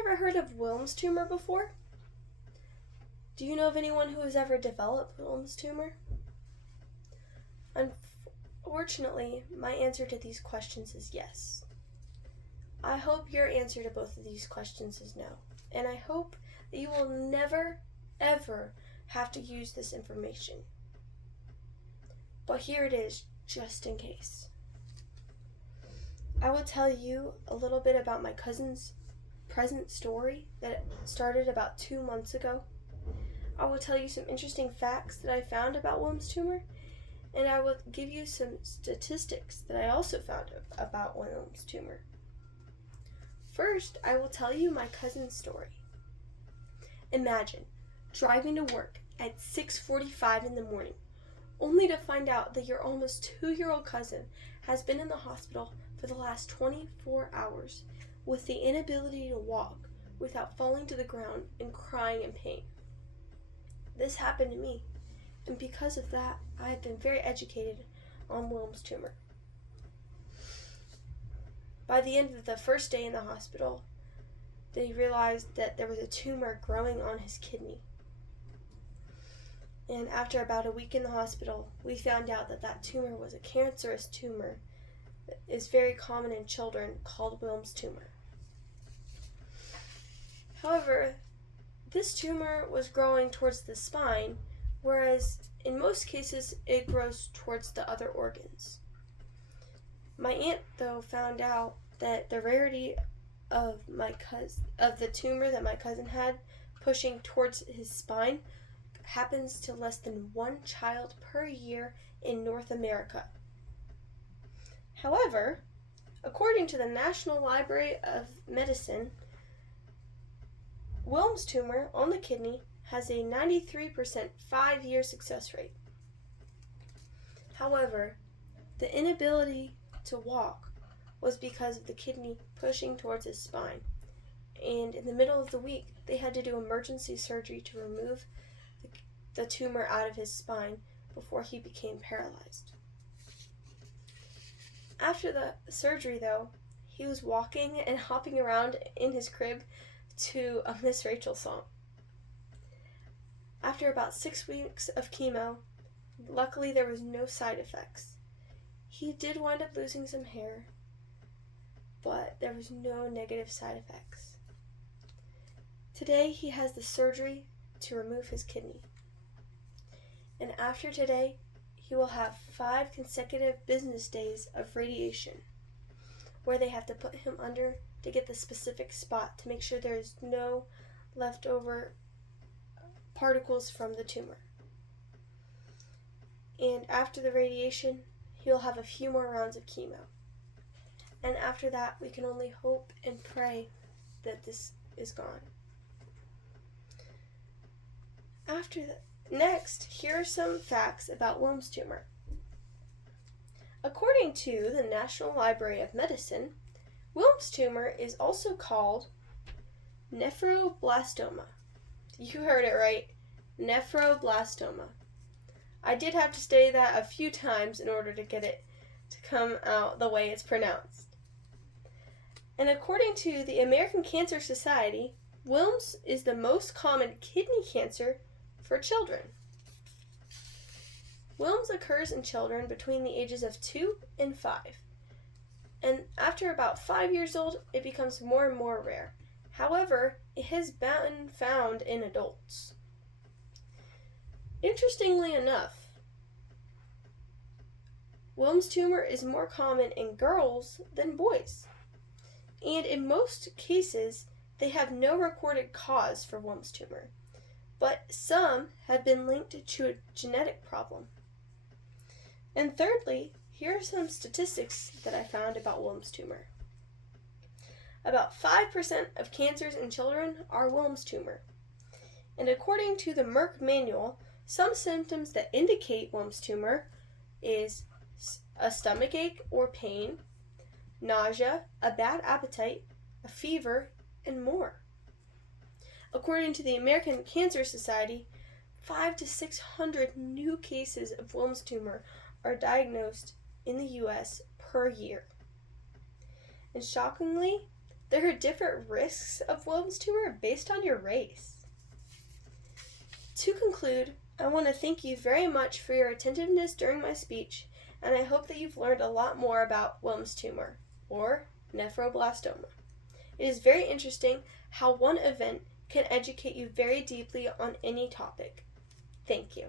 ever heard of Wilms tumor before? Do you know of anyone who has ever developed Wilms tumor? Unfortunately, my answer to these questions is yes. I hope your answer to both of these questions is no, and I hope that you will never, ever have to use this information. But here it is, just in case. I will tell you a little bit about my cousin's present story that started about 2 months ago. I will tell you some interesting facts that I found about Wilms tumor, and I will give you some statistics that I also found about Wilms tumor. First, I will tell you my cousin's story. Imagine driving to work at 6:45 in the morning, only to find out that your almost 2-year-old cousin has been in the hospital for the last 24 hours with the inability to walk without falling to the ground and crying in pain. This happened to me, and because of that, I have been very educated on Wilms tumor. By the end of the first day in the hospital, they realized that there was a tumor growing on his kidney. And after about a week in the hospital, we found out that that tumor was a cancerous tumor that is very common in children called Wilms tumor. However, this tumor was growing towards the spine, whereas in most cases it grows towards the other organs. My aunt, though, found out that the rarity of the tumor that my cousin had pushing towards his spine happens to less than 1 child per year in North America. However, according to the National Library of Medicine, Wilms tumor on the kidney has a 93% 5-year success rate. However, the inability to walk was because of the kidney pushing towards his spine, and in the middle of the week they had to do emergency surgery to remove the tumor out of his spine before he became paralyzed. After the surgery, though, he was walking and hopping around in his crib to a Miss Rachel song. After about 6 weeks of chemo, luckily there was no side effects. He did wind up losing some hair, but there was no negative side effects. Today he has the surgery to remove his kidney. And after today, he will have 5 consecutive business days of radiation, where they have to put him under to get the specific spot to make sure there is no leftover particles from the tumor. And after the radiation, he'll have a few more rounds of chemo. And after that, we can only hope and pray that this is gone. Next, here are some facts about Wilms tumor. According to the National Library of Medicine, Wilms tumor is also called nephroblastoma. You heard it right, nephroblastoma. I did have to say that a few times in order to get it to come out the way it's pronounced. And according to the American Cancer Society, Wilms is the most common kidney cancer for children. Wilms occurs in children between the ages of 2 and 5. And after about 5 years old, it becomes more and more rare. However, it has been found in adults. Interestingly enough, Wilms tumor is more common in girls than boys. And in most cases, they have no recorded cause for Wilms tumor, but some have been linked to a genetic problem. And thirdly, here are some statistics that I found about Wilms tumor. About 5% of cancers in children are Wilms tumor. And according to the Merck manual, some symptoms that indicate Wilms tumor is a stomach ache or pain, nausea, a bad appetite, a fever, and more. According to the American Cancer Society, 500 to 600 new cases of Wilms tumor are diagnosed in the U.S. per year. And shockingly, There are different risks of Wilms tumor based on your race. To conclude, I want to thank you very much for your attentiveness during my speech, and I hope that you've learned a lot more about Wilms tumor, or nephroblastoma. It is very interesting how one event can educate you very deeply on any topic. Thank you.